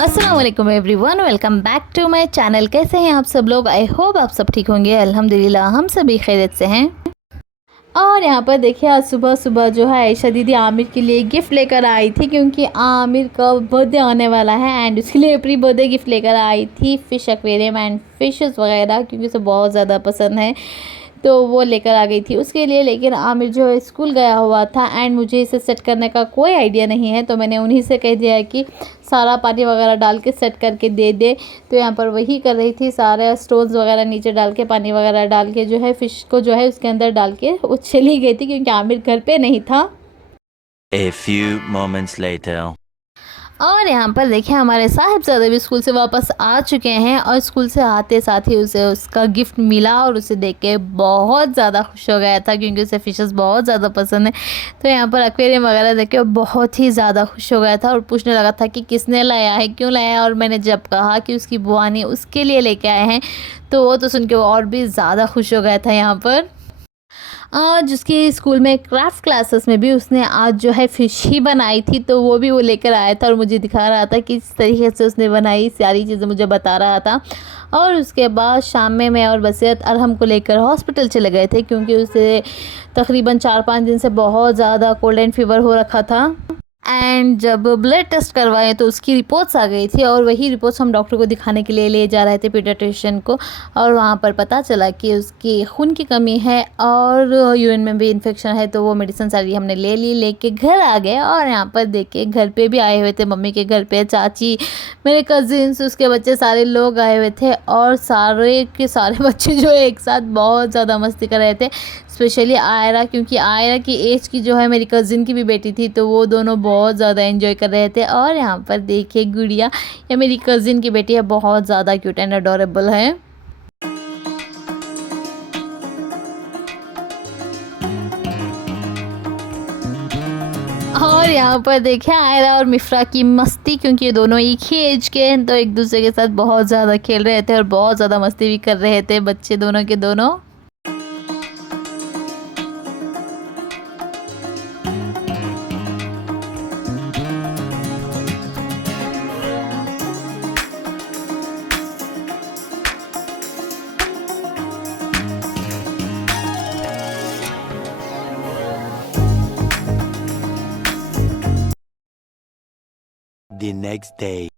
अस्सलाम वालेकुम everyone, welcome back to my channel. कैसे हैं आप सब लोग? आई होप आप सब ठीक होंगे। अल्हम्दुलिल्लाह हम सभी खैरियत से हैं। और यहाँ पर देखिए आज सुबह सुबह जो है आयशा दीदी आमिर के लिए गिफ्ट लेकर आई थी, क्योंकि आमिर का बर्थडे आने वाला है एंड उसके लिए प्री बर्थडे गिफ्ट लेकर आई थी फ़िश एक्वेरियम एंड फिशेस वगैरह, क्योंकि उसे बहुत ज़्यादा पसंद है तो वो लेकर आ गई थी उसके लिए। लेकिन आमिर जो है स्कूल गया हुआ था एंड मुझे इसे सेट करने का कोई आइडिया नहीं है, तो मैंने उन्हीं से कह दिया है कि सारा पानी वगैरह डाल के सेट करके दे दे। तो यहाँ पर वही कर रही थी, सारे स्टोन्स वगैरह नीचे डाल के पानी वगैरह डाल के जो है फ़िश को जो है उसके अंदर डाल के वो चली गई थी, क्योंकि आमिर घर पे नहीं था। A few moments later. और यहाँ पर देखिए हमारे साहिबजादे भी स्कूल से वापस आ चुके हैं और स्कूल से आते साथ ही उसे उसका गिफ्ट मिला और उसे देख के बहुत ज़्यादा खुश हो गया था, क्योंकि उसे फ़िशेस बहुत ज़्यादा पसंद है। तो यहाँ पर एक्वेरियम वगैरह देख के बहुत ही ज़्यादा खुश हो गया था और पूछने लगा था कि किसने लाया है, क्यों लाया है। और मैंने जब कहा कि उसकी बुआ ने उसके लिए लेके आए हैं, तो वो तो सुन के और भी ज़्यादा खुश हो गया था। यहाँ पर आज उसके स्कूल में क्राफ्ट क्लासेस में भी उसने आज जो है फ़िश ही बनाई थी, तो वो भी वो लेकर आया था और मुझे दिखा रहा था कि इस तरीके से उसने बनाई, सारी चीज़ें मुझे बता रहा था। और उसके बाद शाम में मैं और बसीरत अरहम को लेकर हॉस्पिटल चले गए थे, क्योंकि उसे तकरीबन 4-5 दिन से बहुत ज़्यादा कोल्ड एंड फीवर हो रखा था। एंड जब ब्लड टेस्ट करवाए तो उसकी रिपोर्ट्स आ गई थी और वही रिपोर्ट्स हम डॉक्टर को दिखाने के लिए ले जा रहे थे, पीडियाट्रिशियन को। और वहाँ पर पता चला कि उसकी खून की कमी है और यूरिन में भी इन्फेक्शन है, तो वो मेडिसिन सारी हमने ले ली, लेके घर आ गए। और यहाँ पर देखे घर पे भी आए हुए थे, मम्मी के घर पे चाची, मेरे कज़िन्स, उसके बच्चे, सारे लोग आए हुए थे। और सारे के सारे बच्चे जो है एक साथ बहुत ज़्यादा मस्ती कर रहे थे, स्पेशली आयरा, क्योंकि आयरा की एज की जो है मेरी कज़िन की भी बेटी थी, तो वो दोनों बहुत ज़्यादा एंजॉय कर रहे थे। और यहाँ पर देखिए गुड़िया, ये मेरी कज़िन की बेटी है, बहुत ज़्यादा क्यूट एंड अडोरेबल है। और यहाँ पर देखिए आयरा और मिफ्रा की मस्ती, क्योंकि ये दोनों एक ही एज के हैं, तो एक दूसरे के साथ बहुत ज़्यादा खेल रहे थे और बहुत ज़्यादा मस्ती भी कर रहे थे बच्चे दोनों के दोनों। The next day.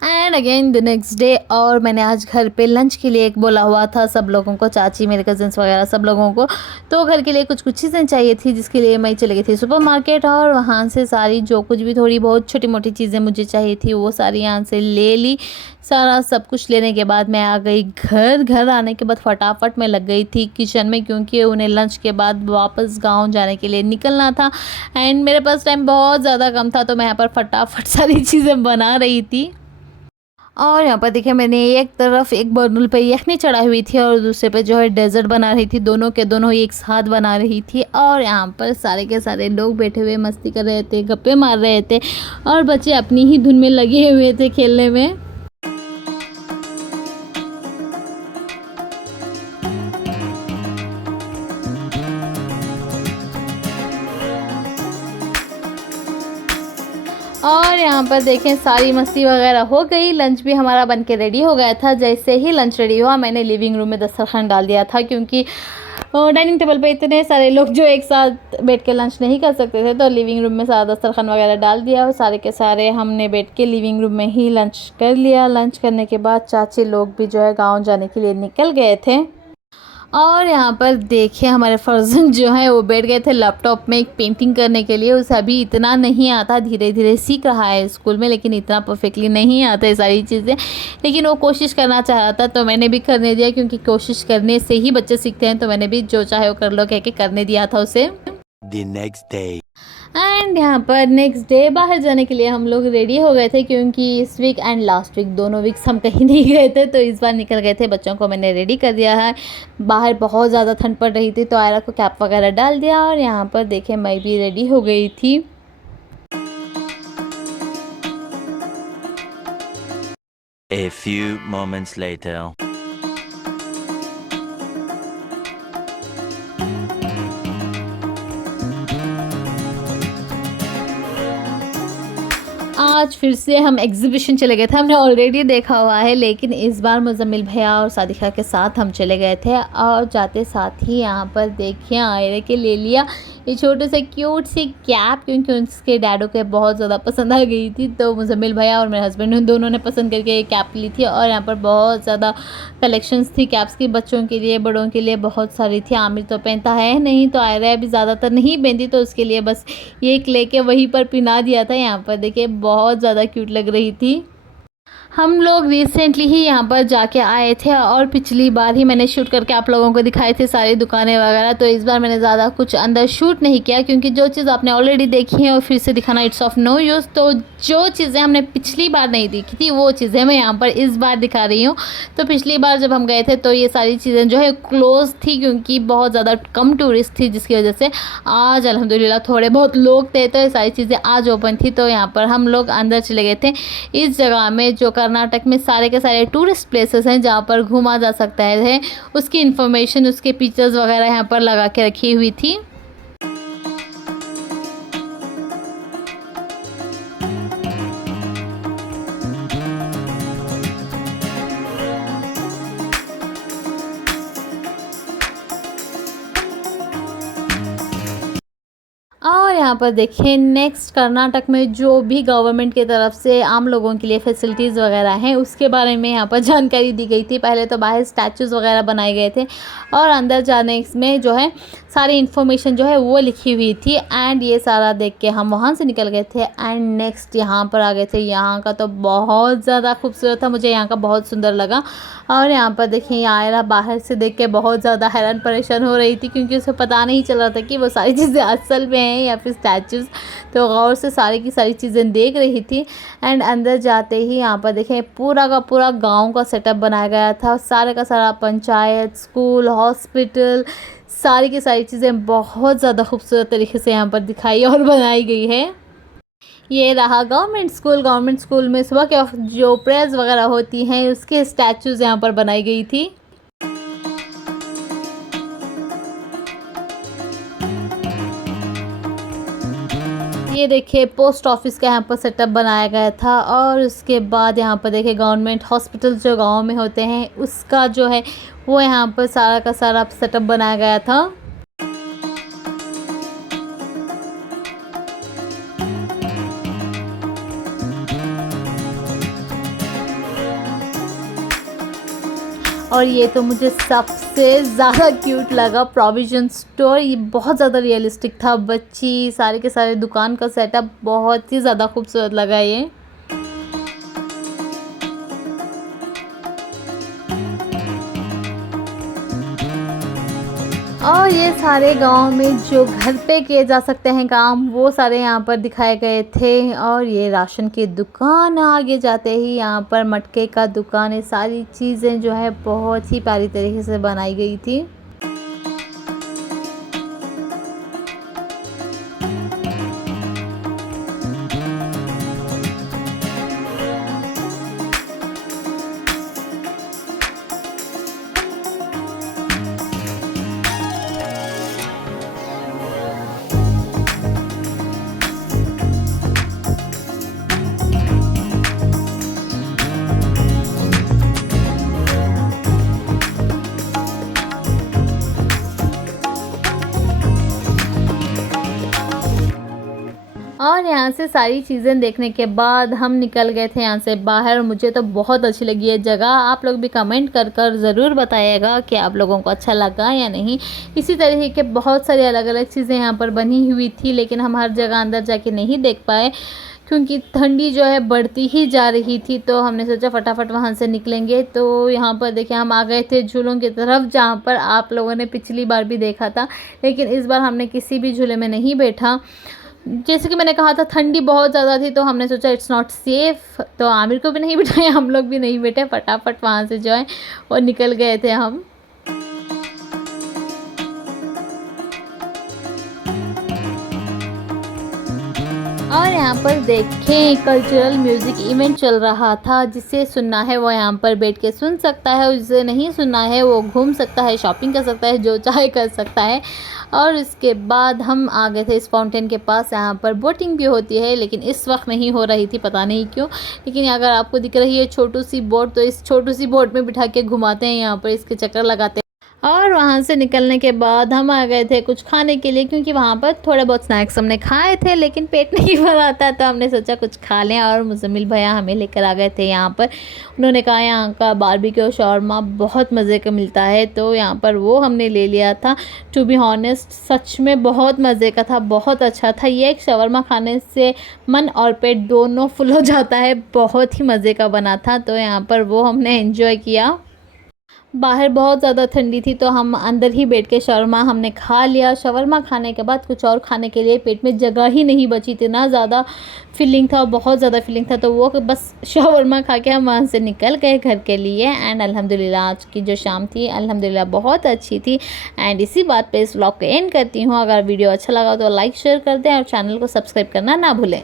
And again the next day. और मैंने आज घर पे लंच के लिए एक बोला हुआ था सब लोगों को, चाची, मेरे कज़न्स वगैरह सब लोगों को। तो घर के लिए कुछ कुछ चीज़ें चाहिए थी, जिसके लिए मैं चली गई थी सुपरमार्केट और वहाँ से सारी जो कुछ भी थोड़ी बहुत छोटी मोटी चीज़ें मुझे चाहिए थी वो सारी यहाँ से ले ली। सारा सब कुछ लेने के बाद मैं आ गई घर। घर आने के बाद फटाफट मैं लग गई थी किचन में, क्योंकि उन्हें लंच के बाद वापस गाँव जाने के लिए निकलना था एंड मेरे पास टाइम बहुत ज़्यादा कम था, तो मैं यहाँ पर फटाफट सारी चीज़ें बना रही थी। और यहाँ पर देखिए मैंने एक तरफ एक बर्नल पे यखनी चढ़ाई हुई थी और दूसरे पे जो है डेजर्ट बना रही थी, दोनों के दोनों एक साथ बना रही थी। और यहाँ पर सारे के सारे लोग बैठे हुए मस्ती कर रहे थे, गप्पे मार रहे थे और बच्चे अपनी ही धुन में लगे हुए थे खेलने में। और यहाँ पर देखें सारी मस्ती वगैरह हो गई, लंच भी हमारा बन के रेडी हो गया था। जैसे ही लंच रेडी हुआ मैंने लिविंग रूम में दस्तरखान डाल दिया था, क्योंकि डाइनिंग टेबल पे इतने सारे लोग जो एक साथ बैठ के लंच नहीं कर सकते थे, तो लिविंग रूम में सारा दस्तरखान वगैरह डाल दिया और सारे के सारे हमने बैठ के लिविंग रूम में ही लंच कर लिया। लंच करने के बाद चाची लोग भी जो है गाँव जाने के लिए निकल गए थे। और यहाँ पर देखिए हमारे फर्जन जो है वो बैठ गए थे लैपटॉप में एक पेंटिंग करने के लिए। उसे अभी इतना नहीं आता, धीरे धीरे सीख रहा है स्कूल में, लेकिन इतना परफेक्टली नहीं आता है सारी चीज़ें, लेकिन वो कोशिश करना चाह रहा था तो मैंने भी करने दिया, क्योंकि कोशिश करने से ही बच्चे सीखते हैं। तो मैंने भी जो चाहे वो कर लो कह के करने दिया था उसे। The next day. एंड यहाँ पर नेक्स्ट डे बाहर जाने के लिए हम लोग रेडी हो गए थे, क्योंकि इस वीक एंड लास्ट वीक दोनों वीक्स हम कहीं नहीं गए थे, तो इस बार निकल गए थे। बच्चों को मैंने रेडी कर दिया है, बाहर बहुत ज़्यादा ठंड पड़ रही थी तो आयरा को कैप वगैरह डाल दिया और यहाँ पर देखें मैं भी रेडी हो गई थी। A few moments later. आज आज फिर से हम एग्जीबिशन चले गए थे। हमने ऑलरेडी देखा हुआ है, लेकिन इस बार मुज़म्मिल भैया और सादिका के साथ हम चले गए थे और जाते साथ ही यहाँ पर देखिए आयरा के ले लिया ये छोटे से क्यूट सी कैप, क्योंकि उसके डैडो के बहुत ज़्यादा पसंद आ गई थी। तो मुज़म्मिल भैया और मेरे हस्बैंड उन दोनों ने पसंद करके ये कैप ली थी और यहाँ पर बहुत ज़्यादा कलेक्शंस थी कैप्स की, बच्चों के लिए बड़ों के लिए बहुत सारी थी। आमिर तो पहनता है नहीं, तो आयरा भी ज़्यादातर नहीं पहनती, तो उसके लिए बस ये एक लेके वहीं पर पिना दिया था। यहाँ पर देखिए बहुत ज़्यादा क्यूट लग रही थी। हम लोग रिसेंटली ही यहाँ पर जाके आए थे और पिछली बार ही मैंने शूट करके आप लोगों को दिखाई थी सारी दुकानें वगैरह, तो इस बार मैंने ज़्यादा कुछ अंदर शूट नहीं किया, क्योंकि जो चीज़ आपने ऑलरेडी देखी है और फिर से दिखाना इट्स ऑफ नो यूज़। तो जो चीज़ें हमने पिछली बार नहीं देखी थी वो चीज़ें मैं यहाँ पर इस बार दिखा रही हूँ। तो पिछली बार जब हम गए थे तो ये सारी चीज़ें जो है क्लोज थी, क्योंकि बहुत ज़्यादा कम टूरिस्ट थी, जिसकी वजह से आज अल्हम्दुलिल्लाह थोड़े बहुत लोग थे, तो ये सारी चीज़ें आज ओपन थी। तो यहाँ पर हम लोग अंदर चले गए थे इस जगह में, जो कर्नाटक में सारे के सारे टूरिस्ट प्लेसेस हैं जहाँ पर घूमा जा सकता है, उसकी इन्फॉर्मेशन, उसके पिक्चर्स वगैरह यहाँ पर लगा के रखी हुई थी। और यहाँ पर देखिए नेक्स्ट कर्नाटक में जो भी गवर्नमेंट की तरफ से आम लोगों के लिए फैसिलिटीज़ वगैरह हैं उसके बारे में यहाँ पर जानकारी दी गई थी। पहले तो बाहर स्टैचूज़ वगैरह बनाए गए थे और अंदर जाने में जो है सारी इन्फॉर्मेशन जो है वो लिखी हुई थी। एंड ये सारा देख के हम वहाँ से निकल गए थे एंड नेक्स्ट यहाँ पर आ गए थे। यहाँ का तो बहुत ज़्यादा खूबसूरत था, मुझे यहाँ का बहुत सुंदर लगा। और यहाँ पर देखिए आयरा बाहर से देख के बहुत ज़्यादा हैरान परेशान हो रही थी, क्योंकि उसे पता नहीं चल रहा था कि वो सारी चीज़ें असल में हैं या फिर स्टैचूज़। तो गौर से सारी की सारी चीज़ें देख रही थी। एंड अंदर जाते ही यहाँ पर देखें पूरा का पूरा गांव का सेटअप बनाया गया था, सारे का सारा पंचायत, स्कूल, हॉस्पिटल, सारी की सारी चीज़ें बहुत ज़्यादा खूबसूरत तरीके से यहाँ पर दिखाई और बनाई गई है। ये रहा गवर्नमेंट स्कूल में सुबह के वक्त जो प्रेयर्स वगैरह होती हैं उसके स्टैचूज़ यहाँ पर बनाई गई थी। ये देखिए पोस्ट ऑफिस का यहाँ पर सेटअप बनाया गया था और उसके बाद यहाँ पर देखिए गवर्नमेंट हॉस्पिटल जो गांव में होते हैं उसका जो है वो यहाँ पर सारा का सारा सेटअप बनाया गया था। और ये तो मुझे सबसे ज़्यादा क्यूट लगा प्रोविज़न स्टोर। ये बहुत ज़्यादा रियलिस्टिक था, बच्ची सारे के सारे दुकान का सेटअप बहुत ही ज़्यादा खूबसूरत लगा ये। और ये सारे गांव में जो घर पे किए जा सकते हैं काम वो सारे यहाँ पर दिखाए गए थे। और ये राशन की दुकान, आगे जाते ही यहाँ पर मटके का दुकान, ये सारी चीज़ें जो है बहुत ही प्यारी तरीके से बनाई गई थी। और यहाँ से सारी चीज़ें देखने के बाद हम निकल गए थे यहाँ से बाहर। मुझे तो बहुत अच्छी लगी ये जगह। आप लोग भी कमेंट कर ज़रूर बताइएगा कि आप लोगों को अच्छा लगा या नहीं। इसी तरीके के बहुत सारी अलग अलग चीज़ें यहाँ पर बनी हुई थी, लेकिन हम हर जगह अंदर जाके नहीं देख पाए क्योंकि ठंडी जो है बढ़ती ही जा रही थी। तो हमने सोचा फटाफट वहाँ से निकलेंगे। तो यहाँ पर देखिए हम आ गए थे झूलों की तरफ, जहाँ पर आप लोगों ने पिछली बार भी देखा था, लेकिन इस बार हमने किसी भी झूले में नहीं बैठा। जैसे कि मैंने कहा था ठंडी बहुत ज़्यादा थी, तो हमने सोचा इट्स नॉट सेफ़, तो आमिर को भी नहीं बिठाया, हम लोग भी नहीं बैठे, फटाफट वहाँ से जो है और निकल गए थे हम। और यहाँ पर देखें कल्चरल म्यूज़िक इवेंट चल रहा था। जिसे सुनना है वो यहाँ पर बैठ के सुन सकता है, जिसे नहीं सुनना है वो घूम सकता है, शॉपिंग कर सकता है, जो चाहे कर सकता है। और इसके बाद हम आ गए थे इस फाउंटेन के पास। यहाँ पर बोटिंग भी होती है लेकिन इस वक्त नहीं हो रही थी, पता नहीं क्यों। लेकिन अगर आपको दिख रही है छोटू सी बोट, तो इस छोटू सी बोट में बिठा के घुमाते हैं, यहाँ पर इसके चक्कर लगाते हैं। और वहाँ से निकलने के बाद हम आ गए थे कुछ खाने के लिए, क्योंकि वहाँ पर थोड़े बहुत स्नैक्स हमने खाए थे लेकिन पेट नहीं भरा था, तो हमने सोचा कुछ खा लें। और मुज़म्मिल भैया हमें लेकर आ गए थे यहाँ पर। उन्होंने कहा यहाँ का बारबेक्यू शॉर्मा बहुत मज़े का मिलता है, तो यहाँ पर वो हमने ले लिया था। टू बी ऑनेस्ट सच में बहुत मज़े का था, बहुत अच्छा था। ये एक शवरमा खाने से मन और पेट दोनों फुल हो जाता है, बहुत ही मज़े का बना था। तो यहाँ पर वो हमने एंजॉय किया। बाहर बहुत ज़्यादा ठंडी थी तो हम अंदर ही बैठ के शवरमा हमने खा लिया। शवरमा खाने के बाद कुछ और खाने के लिए पेट में जगह ही नहीं बची, इतना ज़्यादा फीलिंग था, बहुत ज़्यादा फीलिंग था। तो वो बस शवरमा खा के हम वहाँ से निकल गए घर के लिए। एंड अल्हम्दुलिल्लाह आज की जो शाम थी अल्हम्दुलिल्लाह बहुत अच्छी थी। एंड इसी बात पे इस व्लॉग को एंड करती हूँ। अगर वीडियो अच्छा लगा तो लाइक शेयर कर दें और चैनल को सब्सक्राइब करना ना भूलें।